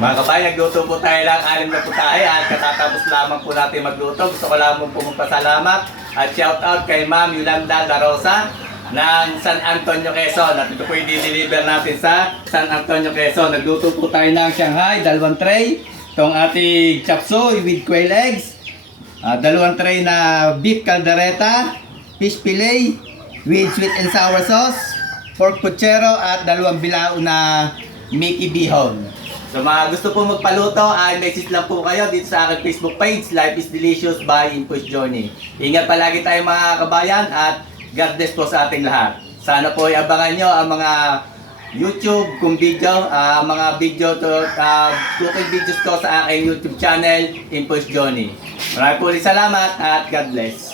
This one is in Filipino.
Mga kabayan, nagluto po tayo lang 6 na putahe at katatapos lamang po natin magluto. Gusto ko lamang po magpasalamat at shout out kay Ma'am Yolanda La Rosa ng San Antonio, Quezon. At ito po i-deliver natin sa San Antonio, Quezon. Nagluto po tayo ng Shanghai, 2 tray. Itong ating chop suey with quail eggs. 2 tray na beef caldereta, fish fillet with sweet and sour sauce, pork puchero at 2 bilao na Mickey bihon. So mga gusto po magpaluto, ay message lang po kayo dito sa aking Facebook page, Life is Delicious by Impush Journey. Ingat palagi tayo mga kabayan at God bless po sa ating lahat. Sana po iabangan nyo ang mga YouTube kung video, mga video to, cooking videos ko sa aking YouTube channel, Impush Journey. Maraming po ulit salamat at God bless.